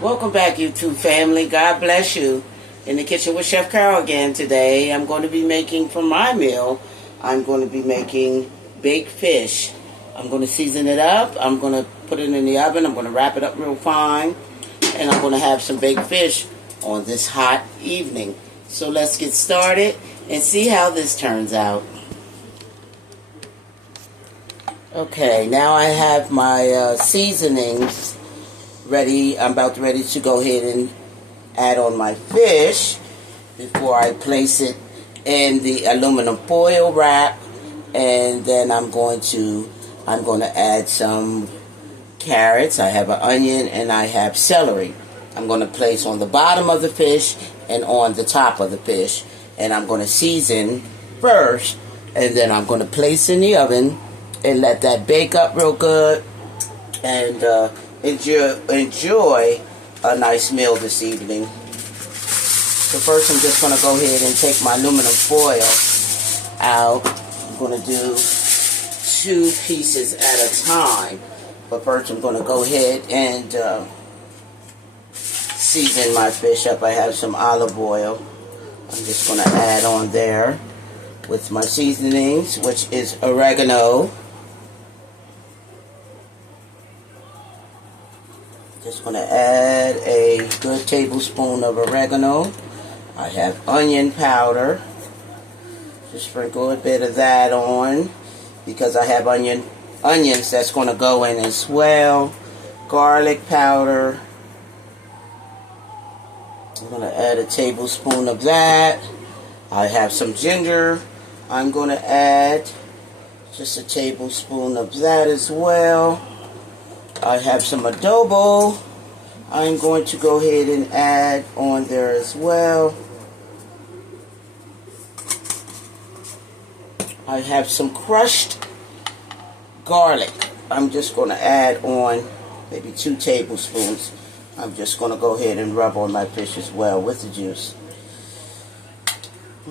Welcome back, YouTube family. God bless you. In the kitchen with Chef Carol again today. I'm going to be making, for my meal, I'm going to be making baked fish. I'm going to season it up. I'm going to put it in the oven. I'm going to wrap it up real fine. And I'm going to have some baked fish on this hot evening. So let's get started and see how this turns out. Okay, now I have my seasonings ready. I'm about ready to go ahead and add on my fish before I place it in the aluminum foil wrap, and then I'm going to add some carrots. I have an onion and I have celery. I'm going to place on the bottom of the fish and on the top of the fish, and I'm going to season first, and then I'm going to place in the oven and let that bake up real good, and enjoy a nice meal this evening. So first I'm just going to go ahead and take my aluminum foil out. I'm going to do 2 pieces at a time. But first I'm going to go ahead and season my fish up. I have some olive oil. I'm just going to add on there with my seasonings, which is oregano. Just going to add a good tablespoon of oregano. I have onion powder. Just sprinkle a bit of that on because I have onions that's going to go in as well. Garlic powder. I'm going to add a tablespoon of that. I have some ginger. I'm going to add just a tablespoon of that as well. I have some adobo. I'm going to go ahead and add on there as well. I have some crushed garlic. I'm just going to add on maybe 2 tablespoons. I'm just going to go ahead and rub on my fish as well with the juice.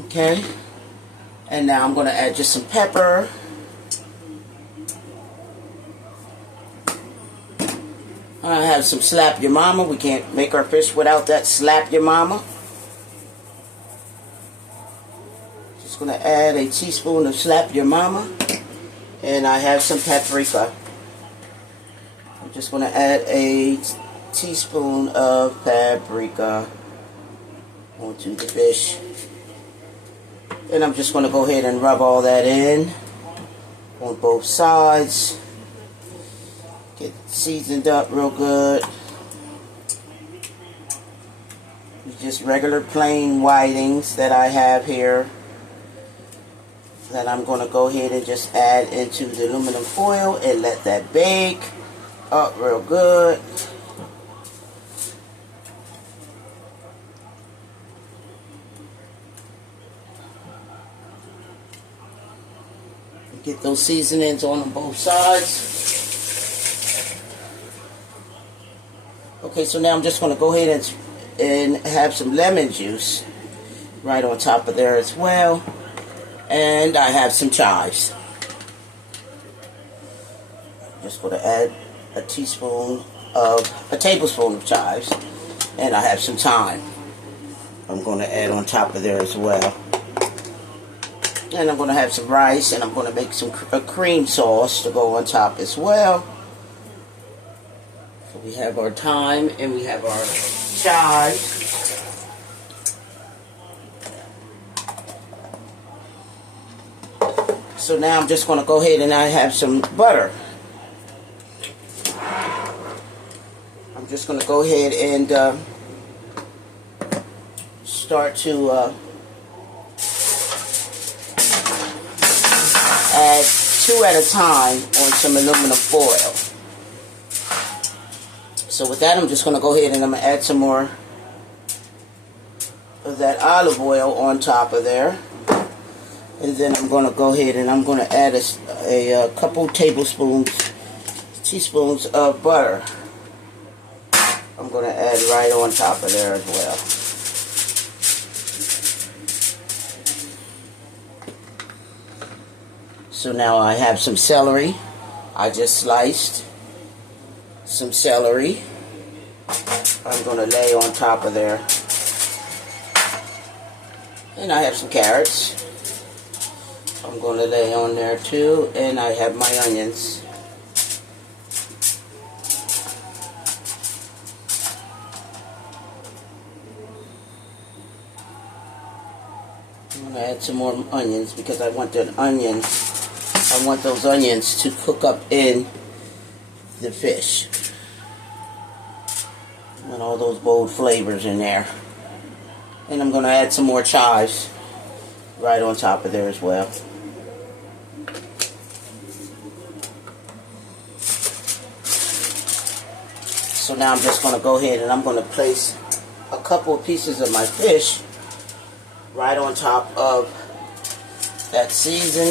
Okay. And now I'm going to add just some pepper. I have some slap your mama. We can't make our fish without that slap your mama. Just going to add a teaspoon of slap your mama. And I have some paprika. I'm just going to add a teaspoon of paprika onto the fish. And I'm just going to go ahead and rub all that in on both sides. Get seasoned up real good. Just regular plain whitings that I have here that I'm going to go ahead and just add into the aluminum foil and let that bake up real good. Get those seasonings on both sides. Okay, so now I'm just going to go ahead and have some lemon juice right on top of there as well. And I have some chives. I'm just going to add a tablespoon of chives. And I have some thyme. I'm going to add on top of there as well. And I'm going to have some rice, and I'm going to make a cream sauce to go on top as well. So we have our thyme and we have our chives. So now I'm just going to go ahead and I have some butter. I'm just going to go ahead and start to add 2 at a time on some aluminum foil. So with that, I'm just going to go ahead and I'm going to add some more of that olive oil on top of there. And then I'm going to go ahead and I'm going to add a couple teaspoons of butter. I'm going to add right on top of there as well. So now I have some celery. I just sliced some celery. I'm going to lay on top of there. And I have some carrots. I'm going to lay on there too. And I have my onions. I'm going to add some more onions because I want those onions to cook up in the fish. And all those bold flavors in there. And I'm going to add some more chives right on top of there as well. So now I'm just going to go ahead and I'm going to place a couple of pieces of my fish right on top of that season,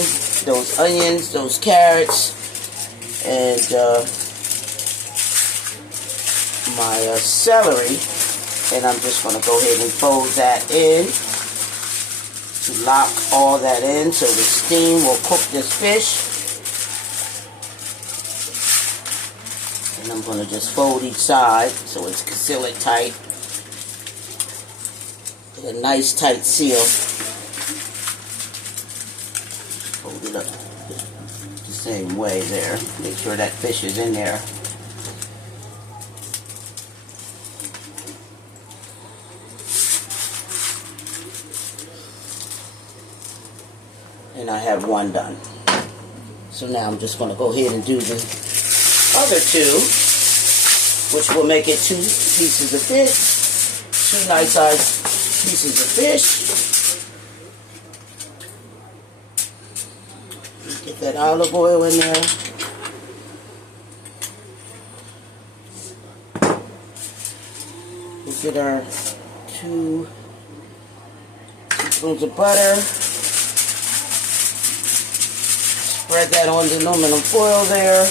those onions, those carrots, and my celery. And I'm just going to go ahead and fold that in to lock all that in so the steam will cook this fish. And I'm going to just fold each side so it's seal it tight. With a nice tight seal. Fold it up the same way there. Make sure that fish is in there. And I have one done. So now I'm just going to go ahead and do the other two, which will make it 2 pieces of fish, 2 nice sized pieces of fish. Get that olive oil in there. We'll get our 2 teaspoons of butter. Spread that on the aluminum foil there.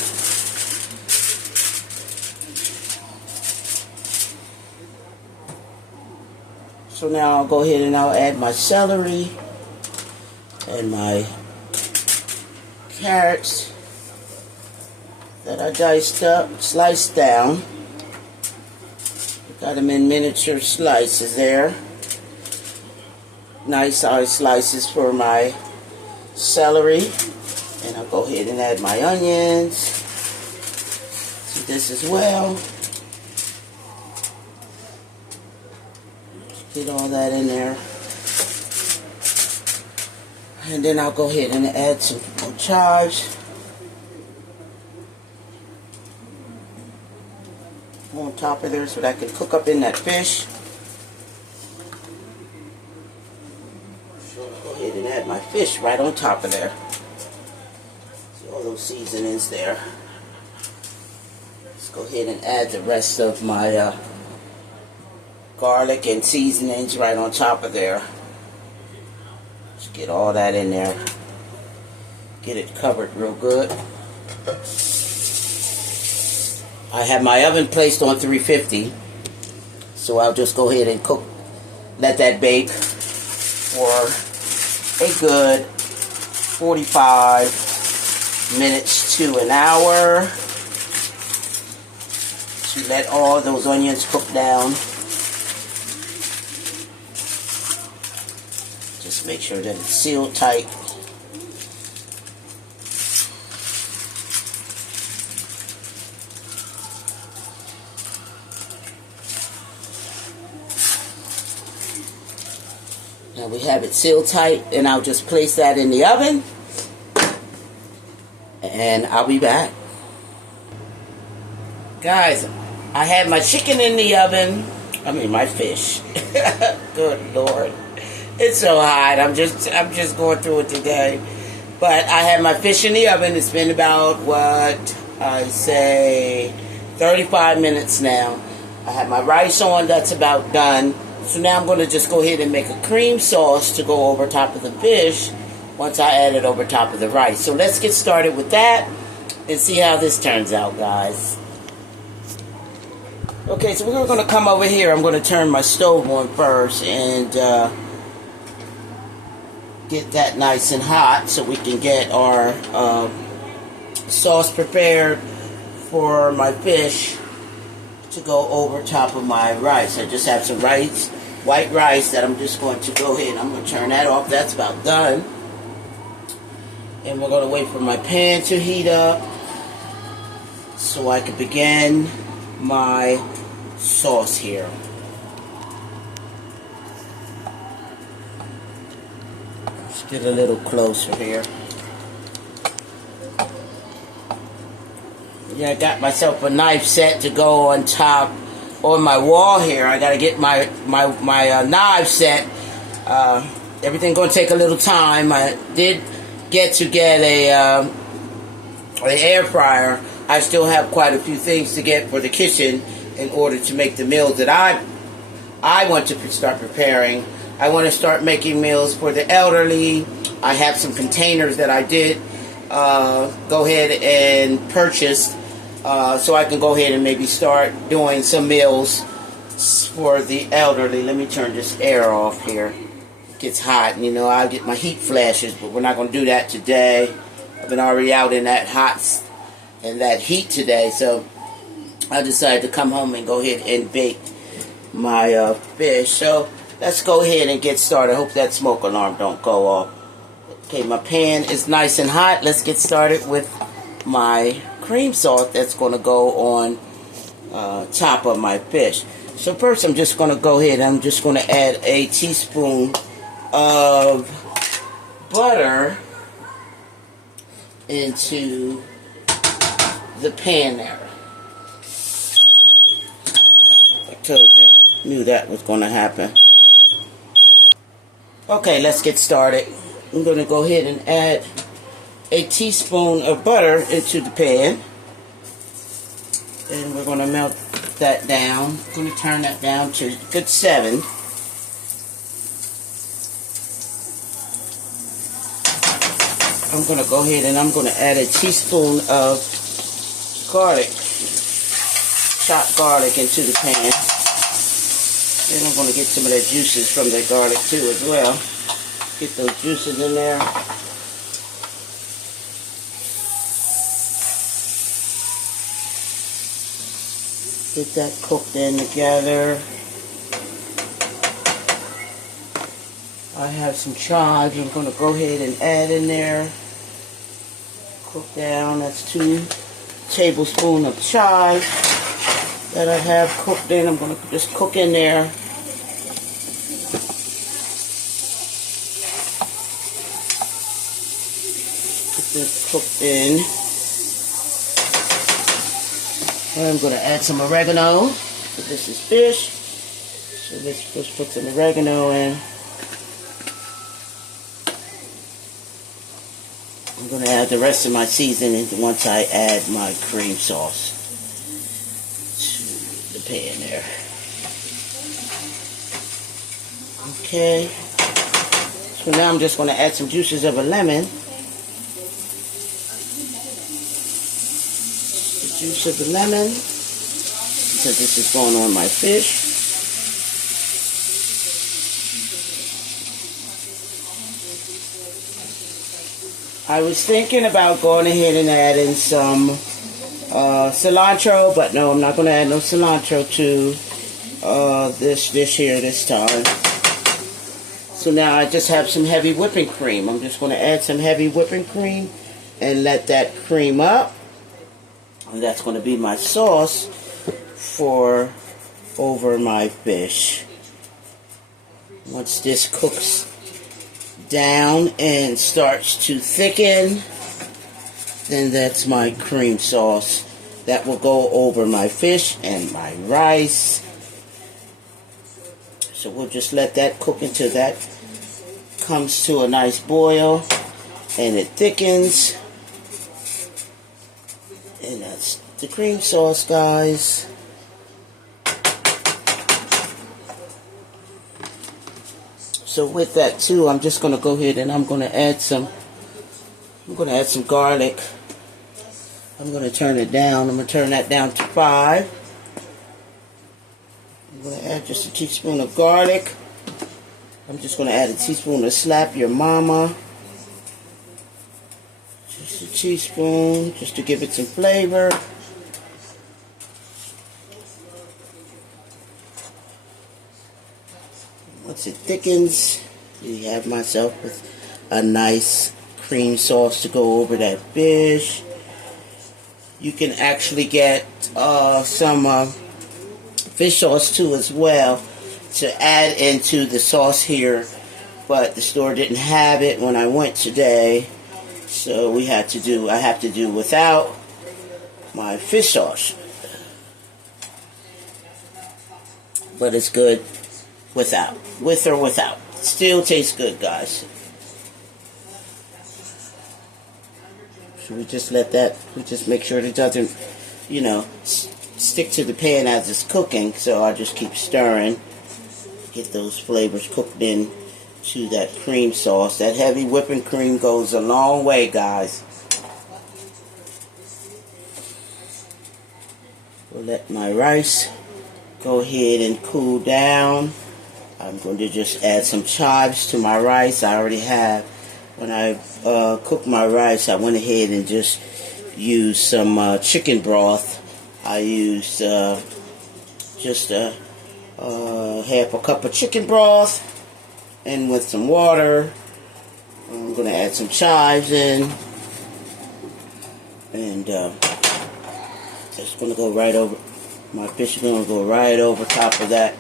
So now I'll go ahead and I'll add my celery and my carrots that I diced up, sliced down. Got them in miniature slices there. Nice size slices for my celery. And I'll go ahead and add my onions to this as well. Get all that in there. And then I'll go ahead and add some chives on top of there so that I can cook up in that fish. So I'll go ahead and add my fish right on top of there. See all those seasonings there. Let's go ahead and add the rest of my garlic and seasonings right on top of there. Just get all that in there. Get it covered real good. I have my oven placed on 350, so I'll just go ahead and let that bake for a good 45 minutes to an hour to let all those onions cook down. Just make sure that it's sealed tight. Now we have it sealed tight, and I'll just place that in the oven, and I'll be back. Guys, I had my chicken in the oven. I mean my fish. Good Lord. It's so hot. I'm just going through it today. But I had my fish in the oven. It's been about, what, I say 35 minutes now. I have my rice on. That's about done. So now I'm going to just go ahead and make a cream sauce to go over top of the fish once I add it over top of the rice. So let's get started with that and see how this turns out, guys. Okay, so we're going to come over here. I'm going to turn my stove on first and get that nice and hot so we can get our sauce prepared for my fish to go over top of my rice. I just have some rice, white rice, that I'm just going to go ahead and I'm going to turn that off. That's about done. And we're going to wait for my pan to heat up so I can begin my sauce here. Let's get a little closer here. Yeah, I got myself a knife set to go on top on my wall here. I got to get my knife set. Everything going to take a little time. I did get a air fryer. I still have quite a few things to get for the kitchen in order to make the meals that I want to start preparing. I want to start making meals for the elderly. I have some containers that I did go ahead and purchase so I can go ahead and maybe start doing some meals for the elderly. Let me turn this air off here. It gets hot, and you know, I get my heat flashes, but we're not going to do that today. I've been already out in that hot and that heat today, so I decided to come home and go ahead and bake my fish. So let's go ahead and get started. I hope that smoke alarm don't go off. Okay, my pan is nice and hot. Let's get started with my cream sauce that's going to go on top of my fish. So first I'm just going to go ahead and I'm just going to add a teaspoon of butter into the pan there. I told you, knew that was going to happen. Okay, let's get started. I'm going to go ahead and add a teaspoon of butter into the pan. And we're going to melt that down. I'm going to turn that down to a good 7. I'm going to go ahead and I'm going to add a teaspoon of garlic, chopped garlic into the pan. And I'm going to get some of that juices from that garlic too as well. Get those juices in there. Get that cooked in together. I have some chives I'm going to go ahead and add in there. Cook down. That's 2 tablespoons of chives that I have cooked in. I'm going to just cook in there. Get this cooked in. I'm going to add some oregano. So this is fish. So let's just put some oregano in. I'm going to add the rest of my seasoning once I add my cream sauce to the pan there. Okay. So now I'm just going to add some juices of a lemon. Juice of the lemon, because this is going on my fish. I was thinking about going ahead and adding some cilantro, but no, I'm not going to add no cilantro to this dish here this time. So now I just have some heavy whipping cream. I'm just going to add some heavy whipping cream and let that cream up. And that's going to be my sauce for over my fish. Once this cooks down and starts to thicken, then that's my cream sauce that will go over my fish and my rice. So we'll just let that cook until that comes to a nice boil and it thickens. And that's the cream sauce, guys. So with that too, I'm just going to go ahead and I'm going to add some garlic. I'm going to turn it down. I'm going to turn that down to 5. I'm going to add just a teaspoon of garlic. I'm just going to add a teaspoon of Slap Your Mama. Just a teaspoon, just to give it some flavor. Once it thickens, you have myself with a nice cream sauce to go over that fish. You can actually get some fish sauce too as well to add into the sauce here, but the store didn't have it when I went today, so I have to do without my fish sauce. But it's good without, with or without. Still tastes good, guys. So we just make sure it doesn't, stick to the pan as it's cooking. So I just keep stirring, get those flavors cooked in to that cream sauce. That heavy whipping cream goes a long way, guys. We'll let my rice go ahead and cool down. I'm going to just add some chives to my rice. I already have. When I cooked my rice, I went ahead and just used some chicken broth. I used just half a cup of chicken broth, and with some water, I'm going to add some chives in, and it's going to go right over. My fish is going to go right over top of that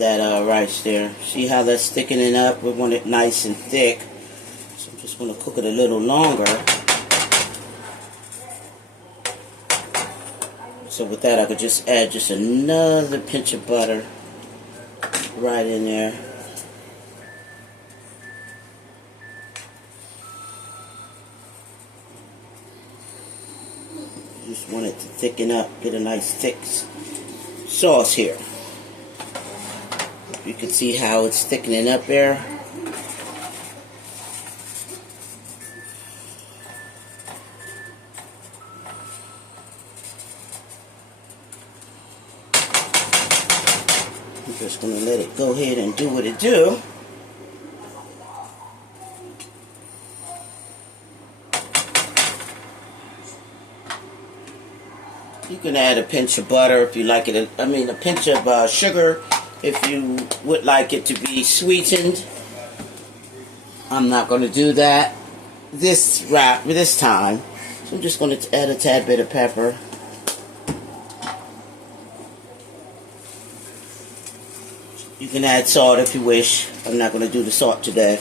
rice there. See how that's thickening up? We want it nice and thick. So I'm just going to cook it a little longer. So with that, I could just add just another pinch of butter right in there. Just want it to thicken up, get a nice thick sauce here. You can see how it's thickening up there. I'm just going to let it go ahead and do what it do. You can add a pinch of butter if you like it. I mean, a pinch of sugar if you would like it to be sweetened. I'm not going to do that this time. So I'm just going to add a tad bit of pepper. You can add salt if you wish. I'm not going to do the salt today.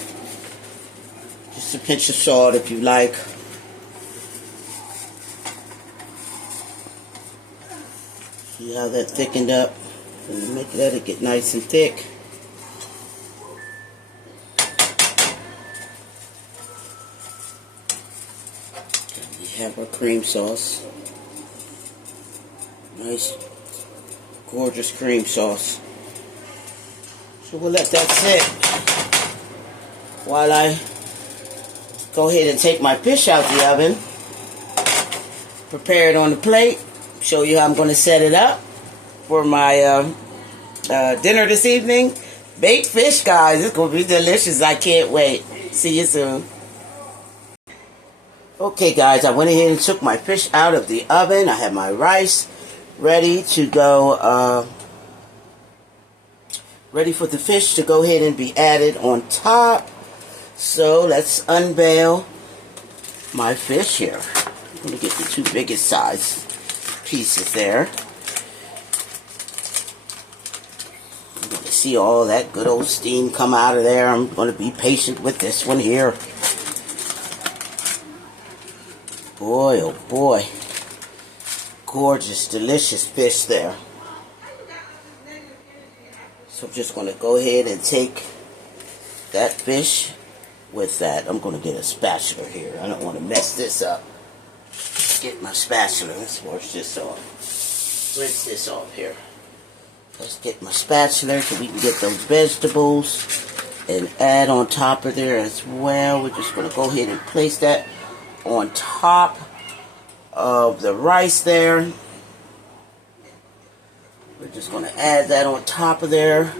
Just a pinch of salt if you like. See how that thickened up? Let it get nice and thick. We have our cream sauce. Nice, gorgeous cream sauce. So we'll let that sit while I go ahead and take my fish out the oven. Prepare it on the plate. Show you how I'm going to set it up for my dinner this evening. Baked fish, guys. It's going to be delicious. I can't wait. See you soon. Okay, guys. I went ahead and took my fish out of the oven. I have my rice ready to go. Ready for the fish to go ahead and be added on top. So let's unveil my fish here. I'm going to get the two biggest size pieces there. I'm going to see all that good old steam come out of there. I'm going to be patient with this one here. Boy, oh boy. Gorgeous, delicious fish there. So I'm just going to go ahead and take that fish with that. I'm going to get a spatula here. I don't want to mess this up. Get my spatula. Let's wash this off. Rinse this off here. Let's get my spatula so we can get those vegetables and add on top of there as well. We're just going to go ahead and place that on top of the rice there. We're just going to add that on top of there.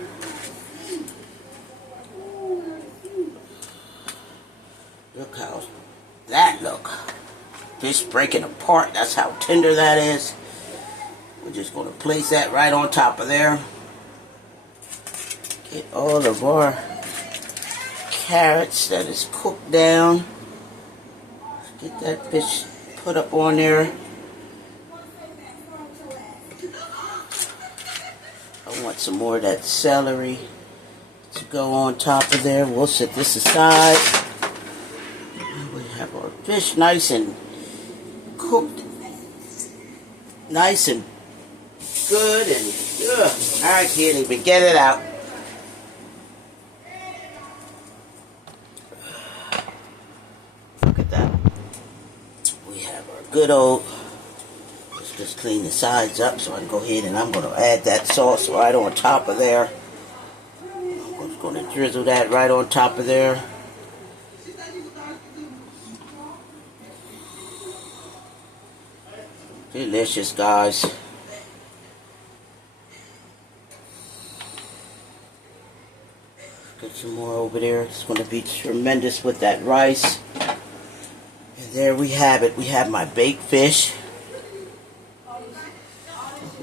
Look how that look. Fish breaking apart. That's how tender that is. We're just going to place that right on top of there. Get all of our carrots that is cooked down. Get that fish put up on there. I want some more of that celery to go on top of there. We'll set this aside. We have our fish nice and cooked, nice and good, and I can't even get it out. Look at that. We have our good old, let's just clean the sides up so I can go ahead and I'm going to add that sauce right on top of there. I'm just going to drizzle that right on top of there. Delicious, guys. Get some more over there. It's going to be tremendous with that rice. And there we have it. We have my baked fish.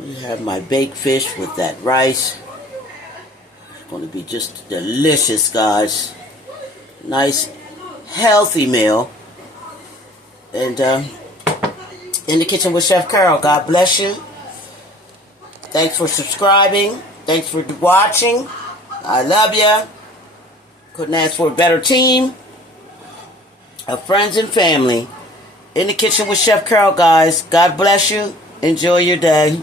We have my baked fish with that rice. It's going to be just delicious, guys. Nice, healthy meal. And in the kitchen with Chef Carol. God bless you. Thanks for subscribing. Thanks for watching. I love you. Couldn't ask for a better team of friends and family. In the kitchen with Chef Carol, guys. God bless you. Enjoy your day.